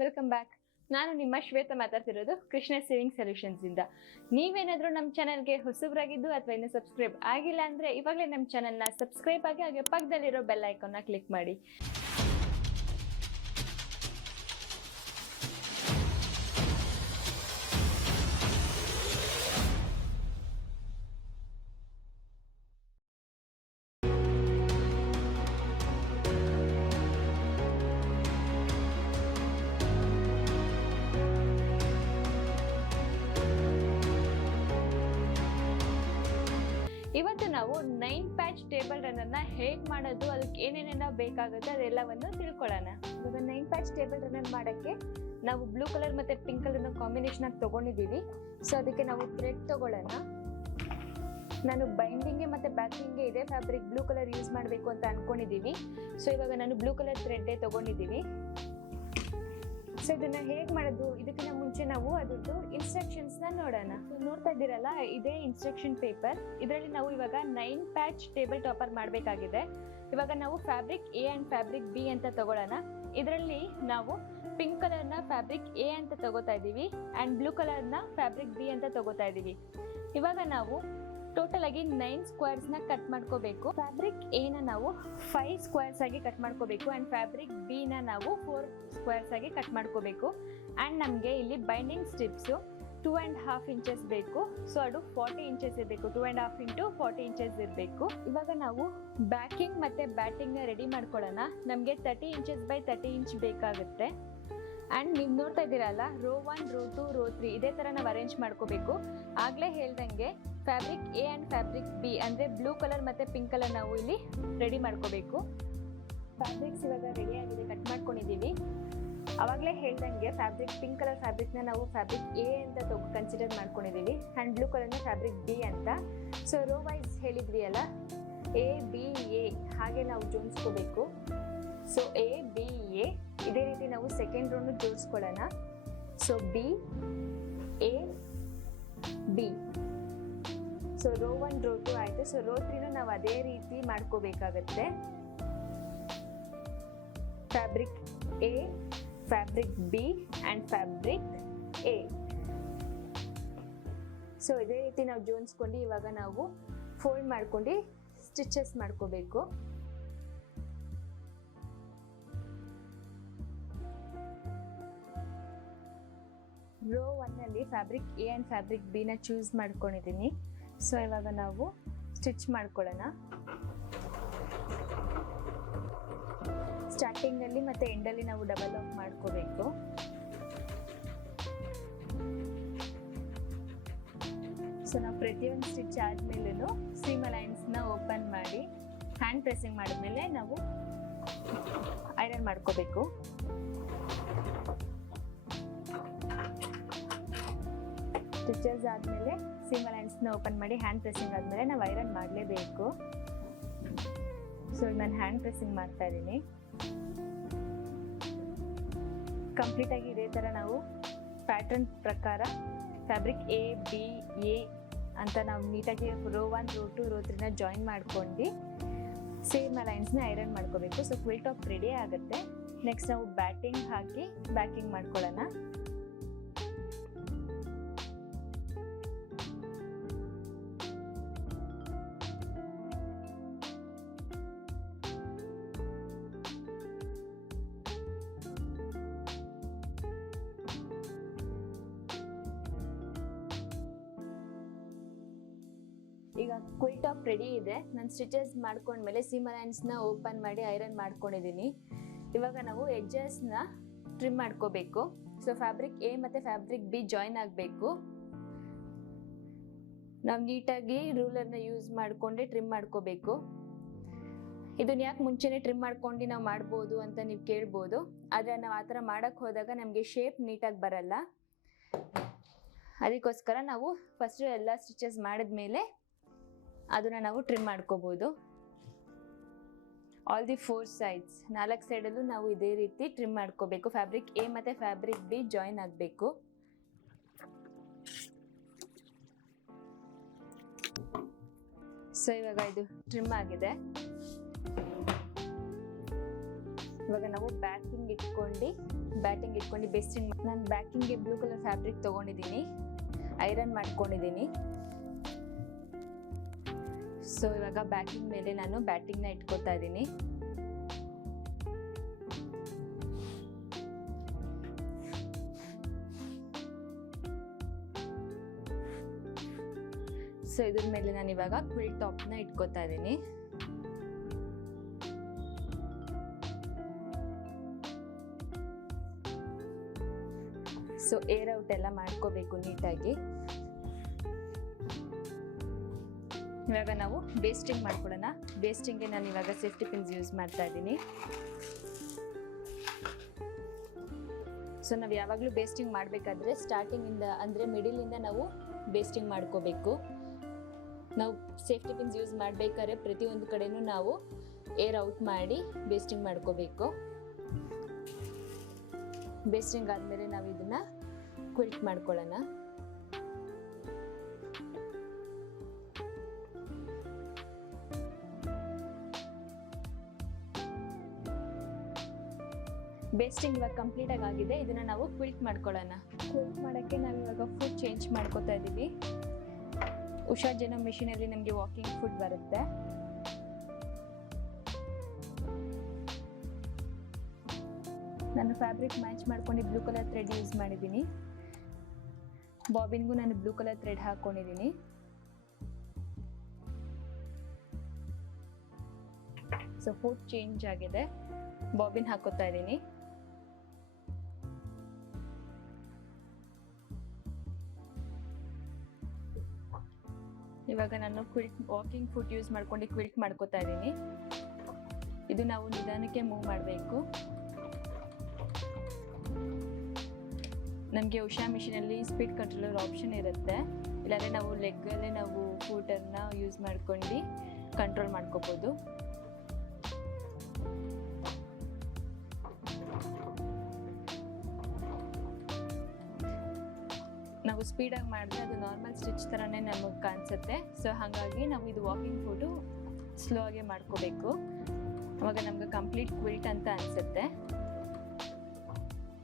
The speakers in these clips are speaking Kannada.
Welcome back. ನಾನು ನಿಮ್ಮ ಶ್ವೇತಾ ಮಾತಾಡ್ತಿರೋದು ಕೃಷ್ಣ ಸೇವಿಂಗ್ ಸೊಲ್ಯೂಷನ್ಸ್ ಇಂದ. ನೀವೇನಾದ್ರೂ ನಮ್ಮ ಚಾನೆಲ್ಗೆ ಹೊಸಬರಾಗಿದ್ದು ಅಥವಾ ಇನ್ನು ಸಬ್ಸ್ಕ್ರೈಬ್ ಆಗಿಲ್ಲ ಅಂದ್ರೆ ಇವಾಗಲೇ ನಮ್ಮ ಚಾನೆಲ್ನ ಸಬ್ಸ್ಕ್ರೈಬ್ ಆಗಿ ಹಾಗೆ ಪಕ್ಕದಲ್ಲಿರೋ ಬೆಲ್ ಐಕಾನ್ನ ಕ್ಲಿಕ್ ಮಾಡಿ. ಇವತ್ತು ನಾವು 9 ಪ್ಯಾಚ್ ಟೇಬಲ್ ರನ್ ಅನ್ನ ಹೇಗ್ ಮಾಡೋದು, ಅದಕ್ಕೆ ಏನೇನೆಲ್ಲ ಬೇಕಾಗುತ್ತೆ ಅದೆಲ್ಲವನ್ನು ತಿಳ್ಕೊಳ್ಳೋಣ. ಇವಾಗ 9 ಪ್ಯಾಚ್ ಟೇಬಲ್ ರನ್ ಮಾಡಕ್ಕೆ ನಾವು ಬ್ಲೂ ಕಲರ್ ಮತ್ತೆ ಪಿಂಕ್ ಕಲರ್ ಕಾಂಬಿನೇಷನ್ ಆಗಿ ತಗೊಂಡಿದ್ದೀವಿ. ಸೊ ಅದಕ್ಕೆ ನಾವು ಥ್ರೆಡ್ ತಗೊಳ್ಳೋಣ. ನಾನು ಬೈಂಡಿಂಗ್ಗೆ ಮತ್ತೆ ಬ್ಯಾಕಿಂಗ್ಗೆ ಇದೇ ಫ್ಯಾಬ್ರಿಕ್ ಬ್ಲೂ ಕಲರ್ ಯೂಸ್ ಮಾಡಬೇಕು ಅಂತ ಅನ್ಕೊಂಡಿದ್ದೀವಿ. ಸೊ ಇವಾಗ ನಾನು ಬ್ಲೂ ಕಲರ್ ಥ್ರೆಡ್ಡೇ ತಗೊಂಡಿದ್ದೀವಿ. ಸೊ ಇದನ್ನ ಹೇಗ್ ಮಾಡೋದು, ಇದಕ್ಕಿಂತ ಮುಂಚೆ ನಾವು ಅದ್ರದ್ದು ಇನ್ಸ್ಟ್ರಕ್ಷನ್ಸ್ ನ ನೋಡೋಣ. ನೋಡ್ತಾ ಇದ್ದೀರಲ್ಲ, ಇದೇ ಇನ್ಸ್ಟ್ರಕ್ಷನ್ ಪೇಪರ್. ಇದರಲ್ಲಿ ನಾವು ಇವಾಗ 9 ಪ್ಯಾಚ್ ಟೇಬಲ್ ಟಾಪರ್ ಮಾಡಬೇಕಾಗಿದೆ. ಇವಾಗ ನಾವು fabric A and fabric B ಅಂತ ತಗೊಳ್ಳೋಣ. ಇದರಲ್ಲಿ ನಾವು ಪಿಂಕ್ ಕಲರ್ನ ಫ್ಯಾಬ್ರಿಕ್ ಎ ಅಂತ ತಗೋತಾ ಇದ್ದೀವಿ ಅಂಡ್ ಬ್ಲೂ ಕಲರ್ನ ಫ್ಯಾಬ್ರಿಕ್ ಬಿ ಅಂತ ತಗೋತಾ ಇದ್ದೀವಿ. ಇವಾಗ ನಾವು ಟೋಟಲ್ ಆಗಿ 9 ಸ್ಕ್ವೇರ್ಸ್ ನ ಕಟ್ ಮಾಡ್ಕೋಬೇಕು. ಫ್ಯಾಬ್ರಿಕ್ ಎ ನ ನಾವು 5 ಸ್ಕ್ವೇರ್ಸ್ ಆಗಿ ಕಟ್ ಮಾಡ್ಕೋಬೇಕು ಅಂಡ್ ಫ್ಯಾಬ್ರಿಕ್ ಬಿ ನ ನಾವು 4 ಸ್ಕ್ವೇರ್ಸ್ ಆಗಿ ಕಟ್ ಮಾಡ್ಕೋಬೇಕು. ಅಂಡ್ ನಮಗೆ ಇಲ್ಲಿ ಬೈಂಡಿಂಗ್ ಸ್ಟ್ರಿಪ್ಸ್ 2.5 ಇಂಚಸ್ ಬೇಕು. ಸೊ ಅದು 40 ಇಂಚಸ್ ಇರಬೇಕು. 2.5 ಇಂಟು 40 ಇಂಚಸ್ ಇರಬೇಕು. ಇವಾಗ ನಾವು ಬ್ಯಾಕಿಂಗ್ ಮತ್ತೆ ಬ್ಯಾಟಿಂಗ್ ನ ರೆಡಿ ಮಾಡ್ಕೊಳ್ಳೋಣ. ನಮಗೆ 30 ಇಂಚಸ್ ಬೈ 30 ಇಂಚ್ ಬೇಕಾಗುತ್ತೆ. ಅಂಡ್ ನೀವು ನೋಡ್ತಾ ಇದ್ದೀರಲ್ಲ, ರೋ 1, ರೋ 2, ರೋ 3 ಇದೇ ತರ ನಾವು ಅರೇಂಜ್ ಮಾಡ್ಕೋಬೇಕು. ಆಗ್ಲೇ ಹೇಳ್ದಂಗೆ fabric A and fabric B ಅಂದ್ರೆ ಬ್ಲೂ ಕಲರ್ ಮತ್ತೆ ಪಿಂಕ್ ಕಲರ್ ನಾವು ಇಲ್ಲಿ ರೆಡಿ ಮಾಡ್ಕೋಬೇಕು. ಫ್ಯಾಬ್ರಿಕ್ಸ್ ಇವಾಗ ರೆಡಿ ಆಗಿದೆ, ಕಟ್ ಮಾಡ್ಕೊಂಡಿದ್ದೀವಿ. ಅವಾಗಲೇ ಹೇಳ್ದಂಗೆ ಫ್ಯಾಬ್ರಿಕ್ ಪಿಂಕ್ ಕಲರ್ ಫ್ಯಾಬ್ರಿಕ್ನ ನಾವು ಫ್ಯಾಬ್ರಿಕ್ ಎ ಅಂತ ಕನ್ಸಿಡರ್ ಮಾಡ್ಕೊಂಡಿದ್ದೀವಿ ಅಂಡ್ ಬ್ಲೂ ಕಲರ್ನ ಫ್ಯಾಬ್ರಿಕ್ ಬಿ ಅಂತ. ಸೊ ರೋ ವೈಸ್ ಹೇಳಿದ್ವಿ ಅಲ್ಲ, ಎ ಬಿ ಎ ಹಾಗೆ ನಾವು ಜೋಡಿಸ್ಕೋಬೇಕು. ಸೊ ಎ ಬಿ ಎ ಇದೇ ರೀತಿ ನಾವು ಸೆಕೆಂಡ್ ರೋನು ಜೋಡಿಸ್ಕೊಳ್ಳೋಣ. So B A B. So row 1, row 2 ಆಯ್ತು. ಸೊ ರೋ 3 ನಾವು ಅದೇ ರೀತಿ ಮಾಡ್ಕೋಬೇಕಾಗತ್ತೆ. Fabric A, fabric B and fabric A. So ಇದೇ ರೀತಿ ನಾವು ಜೋಡಿಸ್ಕೊಂಡು ಇವಾಗ ನಾವು ಫೋಲ್ಡ್ ಮಾಡ್ಕೊಂಡು ಸ್ಟಿಚಸ್ ಮಾಡ್ಕೋಬೇಕು. ರೋ 1 ಅಲ್ಲಿ fabric A and fabric B ನ ಚೂಸ್ ಮಾಡ್ಕೊಂಡಿದ್ದೀನಿ. ಸೊ ಇವಾಗ ನಾವು ಸ್ಟಿಚ್ ಮಾಡ್ಕೊಳ್ಳೋಣ. ಸ್ಟಾರ್ಟಿಂಗ್ ಅಲ್ಲಿ ಮತ್ತೆ ಎಂಡ್ ಅಲ್ಲಿ ನಾವು ಡಬಲ್ ಆಫ್ ಮಾಡ್ಕೋಬೇಕು. ಸೊ ನಾವು ಪ್ರತಿಯೊಂದು ಸ್ಟಿಚ್ ಆದ್ಮೇಲೂ ಸೀಮ್ ಅಲೈನ್ಸ್ ನ ಓಪನ್ ಮಾಡಿ ಹ್ಯಾಂಡ್ ಪ್ರೆಸ್ಸಿಂಗ್ ಮಾಡಿದ್ಮೇಲೆ ನಾವು ಐರನ್ ಮಾಡ್ಕೋಬೇಕು. ಸ್ಟಿಚಸ್ ಆದ್ಮೇಲೆ ಸೀಮ್ ಅಲೈನ್ಸ್ ನ ಓಪನ್ ಮಾಡಿ ಹ್ಯಾಂಡ್ ಪ್ರೆಸ್ಸಿಂಗ್ ಆದ್ಮೇಲೆ ನಾವು ಐರನ್ ಮಾಡಲೇಬೇಕು. ಸೊ ನಾನು ಹ್ಯಾಂಡ್ ಪ್ರೆಸ್ಸಿಂಗ್ ಮಾಡ್ತಾ ಇದ್ದೀನಿ. ಕಂಪ್ಲೀಟ್ ಆಗಿ ಇದೇ ತರ ನಾವು ಪ್ಯಾಟರ್ನ್ ಪ್ರಕಾರ ಫ್ಯಾಬ್ರಿಕ್ ಎ ಬಿ ಎ ಅಂತ ನಾವು ನೀಟಾಗಿ ರೋ 1, ರೋ 2, ರೋ 3 ನ ಜಾಯಿನ್ ಮಾಡ್ಕೊಂಡು ಸೇಮ್ ಅಲೈನ್ಸ್ ನ ಐರನ್ ಮಾಡ್ಕೋಬೇಕು. ಸೊ ಕ್ವಿಲ್ ಟಾಪ್ ರೆಡಿ ಆಗುತ್ತೆ. ನೆಕ್ಸ್ಟ್ ನಾವು ಬ್ಯಾಟಿಂಗ್ ಹಾಕಿ ಬ್ಯಾಕಿಂಗ್ ಮಾಡ್ಕೊಳ್ಳೋಣ. ಈಗ ಕ್ವಿಲ್ ಟಾಪ್ ರೆಡಿ ಇದೆ. ನಾನು ಸ್ಟಿಚಸ್ ಮಾಡ್ಕೊಂಡ್ಮೇಲೆ ಸೀಮ್ ಅಲೈನ್ಸ್ ನ ಓಪನ್ ಮಾಡಿ ಐರನ್ ಮಾಡ್ಕೊಂಡಿದ್ದೀನಿ. ಇವಾಗ ನಾವು ಎಡ್ಜಸ್ ನ ಟ್ರಿಮ್ ಮಾಡ್ಕೋಬೇಕು. ಸೊ ಫ್ಯಾಬ್ರಿಕ್ ಎ ಮತ್ತೆ ಫ್ಯಾಬ್ರಿಕ್ ಬಿ ಜಾಯಿನ್ ಆಗಬೇಕು. ನಾವು ನೀಟಾಗಿ ರೂಲರ್ ನ ಯೂಸ್ ಮಾಡ್ಕೊಂಡೆ ಟ್ರಿಮ್ ಮಾಡ್ಕೋಬೇಕು. ಇದನ್ನ ಯಾಕೆ ಮುಂಚೆನೆ ಟ್ರಿಮ್ ಮಾಡ್ಕೊಂಡು ನಾವು ಮಾಡ್ಬೋದು ಅಂತ ನೀವು ಕೇಳ್ಬೋದು. ಆದ್ರೆ ನಾವು ಆ ಥರ ಮಾಡಕ್ ಹೋದಾಗ ನಮಗೆ ಶೇಪ್ ನೀಟಾಗಿ ಬರಲ್ಲ. ಅದಕ್ಕೋಸ್ಕರ ನಾವು ಫಸ್ಟ್ ಎಲ್ಲ ಸ್ಟಿಚಸ್ ಮಾಡಿದ್ಮೇಲೆ ಅದನ್ನ ನಾವು ಟ್ರಿಮ್ ಮಾಡ್ಕೋಬಹುದು. ಆಲ್ ದಿ 4 ಸೈಡ್ಸ್ 4 ಸೈಡಲ್ಲೂ ನಾವು ಇದೇ ರೀತಿ ಟ್ರಿಮ್ ಮಾಡ್ಕೋಬೇಕು. ಫ್ಯಾಬ್ರಿಕ್ ಎ ಮತ್ತೆ ಫ್ಯಾಬ್ರಿಕ್ ಬಿ ಜಾಯಿನ್ ಆಗಬೇಕು. ಸೊ ಇವಾಗ ಇದು ಟ್ರಿಮ್ ಆಗಿದೆ. ಇವಾಗ ನಾವು ಬ್ಯಾಕಿಂಗ್ ಇಟ್ಕೊಂಡು ಬ್ಯಾಟಿಂಗ್ ಇಟ್ಕೊಂಡು ಬೇಸ್ಟಿಂಗ್. ನಾನು ಬ್ಯಾಕಿಂಗ್ಗೆ ಬ್ಲೂ ಕಲರ್ ಫ್ಯಾಬ್ರಿಕ್ ತೊಗೊಂಡಿದ್ದೀನಿ, ಐರನ್ ಮಾಡ್ಕೊಂಡಿದ್ದೀನಿ. ಸೊ ಇವಾಗ ಬ್ಯಾಕಿಂಗ್ ಮೇಲೆ ನಾನು ಬ್ಯಾಟಿಂಗ್ನ ಇಟ್ಕೋತಾ ಇದ್ದೀನಿ. ಸೊ ಇದ್ರ ಮೇಲೆ ನಾನು ಇವಾಗ ಕ್ವಿಲ್ ಟಾಪ್ನ ಇಟ್ಕೋತಾ ಇದ್ದೀನಿ. ಸೊ ಏರ್ ಔಟ್ ಎಲ್ಲ ಮಾಡ್ಕೋಬೇಕು ನೀಟಾಗಿ. ಇವಾಗ ನಾವು ಬೇಸ್ಟಿಂಗ್ ಮಾಡ್ಕೊಳ್ಳೋಣ. ಬೇಸ್ಟಿಂಗ್ಗೆ ನಾನು ಇವಾಗ ಸೇಫ್ಟಿ ಪಿನ್ಸ್ ಯೂಸ್ ಮಾಡ್ತಾ ಇದ್ದೀನಿ. ಸೊ ನಾವು ಯಾವಾಗಲೂ ಬೇಸ್ಟಿಂಗ್ ಮಾಡಬೇಕಾದ್ರೆ ಸ್ಟಾರ್ಟಿಂಗಿಂದ ಅಂದರೆ ಮಿಡಿಲಿಂದ ನಾವು ಬೇಸ್ಟಿಂಗ್ ಮಾಡ್ಕೋಬೇಕು. ನಾವು ಸೇಫ್ಟಿ ಪಿನ್ಸ್ ಯೂಸ್ ಮಾಡಬೇಕಾದ್ರೆ ಪ್ರತಿಯೊಂದು ಕಡೆನೂ ನಾವು ಏರ್ ಔಟ್ ಮಾಡಿ ಬೇಸ್ಟಿಂಗ್ ಮಾಡ್ಕೋಬೇಕು. ಬೇಸ್ಟಿಂಗ್ ಆದಮೇಲೆ ನಾವು ಇದನ್ನ ಕ್ವಿಲ್ಟ್ ಮಾಡ್ಕೊಳ್ಳೋಣ. ಬೇಸ್ಟಿಂಗ್ ಇವಾಗ ಕಂಪ್ಲೀಟ್ ಆಗಿದೆ. ಇದನ್ನ ನಾವು ಕ್ವಿಲ್ಟ್ ಮಾಡ್ಕೊಳ್ಳೋಣ. ಕ್ವಿಲ್ಟ್ ಮಾಡೋಕ್ಕೆ ನಾವು ಇವಾಗ ಫುಡ್ ಚೇಂಜ್ ಮಾಡ್ಕೋತಾ ಇದ್ದೀವಿ. ಉಷಾ ಜನ ಮಿಷಿನಲ್ಲಿ ನಮಗೆ ವಾಕಿಂಗ್ ಫುಡ್ ಬರುತ್ತೆ. ನಾನು ಫ್ಯಾಬ್ರಿಕ್ ಮ್ಯಾಚ್ ಮಾಡ್ಕೊಂಡು ಬ್ಲೂ ಕಲರ್ ಥ್ರೆಡ್ ಯೂಸ್ ಮಾಡಿದ್ದೀನಿ. ಬಾಬಿನ್ಗೂ ನಾನು ಬ್ಲೂ ಕಲರ್ ಥ್ರೆಡ್ ಹಾಕೊಂಡಿದ್ದೀನಿ. ಸೊ ಫುಡ್ ಚೇಂಜ್ ಆಗಿದೆ, ಬಾಬಿನ್ ಹಾಕೋತಾ ಇದ್ದೀನಿ. ಇವಾಗ ನಾನು ಕ್ವಿಲ್ಟ್ ವಾಕಿಂಗ್ ಫುಟ್ ಯೂಸ್ ಮಾಡ್ಕೊಂಡು ಕ್ವಿಲ್ಟ್ ಮಾಡ್ಕೋತಾ ಇದ್ದೀನಿ. ಇದು ನಾವು ನಿಧಾನಕ್ಕೆ ಮೂವ್ ಮಾಡಬೇಕು. ನಮಗೆ ಉಷಾ ಮಿಷಿನಲ್ಲಿ ಸ್ಪೀಡ್ ಕಂಟ್ರೋಲರ್ ಆಪ್ಷನ್ ಇರುತ್ತೆ, ಇಲ್ಲಾಂದರೆ ನಾವು ಲೆಗ್ಗಲ್ಲೇ ನಾವು ಫೂಟರ್ನ ಯೂಸ್ ಮಾಡ್ಕೊಂಡು ಕಂಟ್ರೋಲ್ ಮಾಡ್ಕೋಬೋದು. ನಾವು ಸ್ಪೀಡಾಗಿ ಮಾಡಿದ್ರೆ ಅದು ನಾರ್ಮಲ್ ಸ್ಟಿಚ್ ಥರನೇ ನಮಗೆ ಕಾಣಿಸುತ್ತೆ. ಸೊ ಹಾಗಾಗಿ ನಾವು ಇದು ವಾಕಿಂಗ್ ಫುಟು ಸ್ಲೋ ಆಗಿ ಮಾಡ್ಕೋಬೇಕು. ಅವಾಗ ನಮ್ಗೆ ಕಂಪ್ಲೀಟ್ ಕ್ವಿಲ್ಟ್ ಅಂತ ಅನಿಸುತ್ತೆ.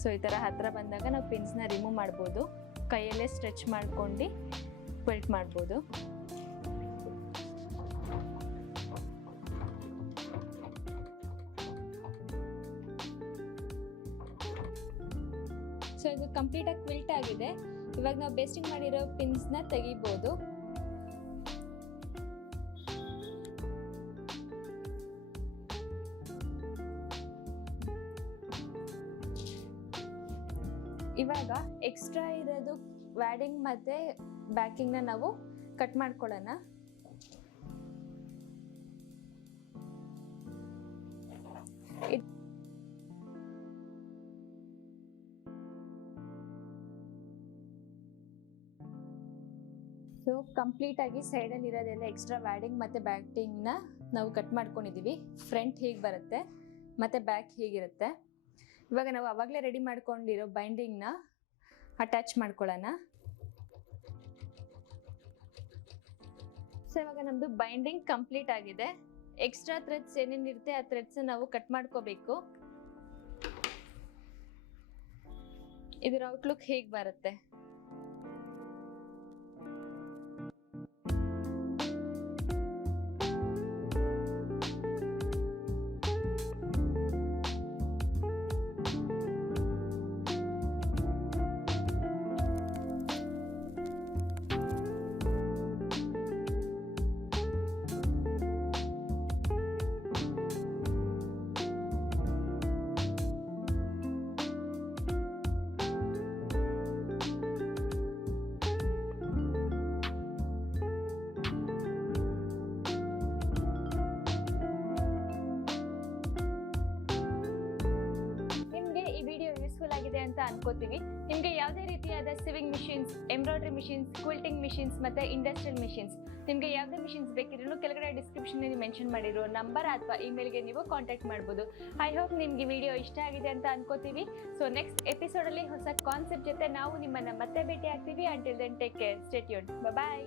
ಸೊ ಈ ಥರ ಹತ್ತಿರ ಬಂದಾಗ ನಾವು ಪಿನ್ಸ್ನ ರಿಮೂವ್ ಮಾಡ್ಬೋದು. ಕೈಯಲ್ಲೇ ಸ್ಟ್ರೆಚ್ ಮಾಡ್ಕೊಂಡು ಕ್ವಿಲ್ಟ್ ಮಾಡ್ಬೋದು. ಸೊ ಇದು ಕಂಪ್ಲೀಟಾಗಿ ಕ್ವಿಲ್ಟ್ ಆಗಿದೆ. ಇವಾಗ ನಾವು ಬೇಸ್ಟಿಂಗ್ ಮಾಡಿರೋ ಪಿನ್ಸ್ನ ತೆಗಿಬೋದು. ಇವಾಗ ಎಕ್ಸ್ಟ್ರಾ ಇರೋದು ವ್ಯಾಡಿಂಗ್ ಮತ್ತೆ ಬ್ಯಾಕಿಂಗ್ನ ನಾವು ಕಟ್ ಮಾಡ್ಕೊಳ್ಳೋಣ. ಸೊ ಕಂಪ್ಲೀಟ್ ಆಗಿ ಸೈಡಲ್ಲಿ ಇರೋದೆಲ್ಲ ಎಕ್ಸ್ಟ್ರಾ ವ್ಯಾಡಿಂಗ್ ಮತ್ತೆ ಬ್ಯಾಕಿಂಗ್ನ ನಾವು ಕಟ್ ಮಾಡ್ಕೊಂಡಿದ್ದೀವಿ. ಫ್ರಂಟ್ ಹೀಗೆ ಬರುತ್ತೆ ಮತ್ತೆ ಬ್ಯಾಕ್ ಹೀಗಿರುತ್ತೆ. ಇವಾಗ ನಾವು ಅವಾಗಲೇ ರೆಡಿ ಮಾಡ್ಕೊಂಡಿರೋ ಬೈಂಡಿಂಗ್ನ ಅಟ್ಯಾಚ್ ಮಾಡ್ಕೊಳ್ಳೋಣ. ಸೊ ಇವಾಗ ನಮ್ಮದು ಬೈಂಡಿಂಗ್ ಕಂಪ್ಲೀಟ್ ಆಗಿದೆ. ಎಕ್ಸ್ಟ್ರಾ ಥ್ರೆಡ್ಸ್ ಏನೇನಿರುತ್ತೆ ಆ ಥ್ರೆಡ್ಸ್ ನಾವು ಕಟ್ ಮಾಡ್ಕೋಬೇಕು. ಇದರ ಔಟ್ಲುಕ್ ಹೇಗೆ ಬರುತ್ತೆ. ಆಗಿದೆ ಅಂತ ಅನ್ಕೋತೀವಿ. ನಿಮಗೆ ಯಾವುದೇ ರೀತಿಯಾದ ಸಿವಿಂಗ್ ಮಿಷಿನ್ಸ್, ಎಂಬ್ರಾಯ್ಡ್ರಿ ಮಿಷಿನ್ಸ್, ಕ್ವಿಲ್ಟಿಂಗ್ ಮಿಷಿನ್ಸ್ ಮತ್ತೆ ಇಂಡಸ್ಟ್ರಿಯಲ್ ಮಿಷಿನ್ಸ್, ನಿಮಗೆ ಯಾವುದೇ ಮಿಷಿನ್ಸ್ ಬೇಕಿದ್ರು ಕೆಳಗಡೆ ಡಿಸ್ಕ್ರಿಪ್ಷನ್ ಮೆನ್ಷನ್ ಮಾಡಿರೋ ನಂಬರ್ ಅಥವಾ ಇಮೇಲ್ಗೆ ನೀವು ಕಾಂಟ್ಯಾಕ್ಟ್ ಮಾಡ್ಬೋದು. ಐ ಹೋಪ್ ನಿಮಗೆ ವಿಡಿಯೋ ಇಷ್ಟ ಆಗಿದೆ ಅಂತ ಅನ್ಕೋತೀವಿ. ಸೊ ನೆಕ್ಸ್ಟ್ ಎಪಿಸೋಡಲ್ಲಿ ಹೊಸ ಕಾನ್ಸೆಪ್ಟ್ ಜೊತೆ ನಾವು ನಿಮ್ಮನ್ನ ಮತ್ತೆ ಭೇಟಿ ಆಗ್ತೀವಿ. Until then take care, stay tuned, ಬಾಯ್.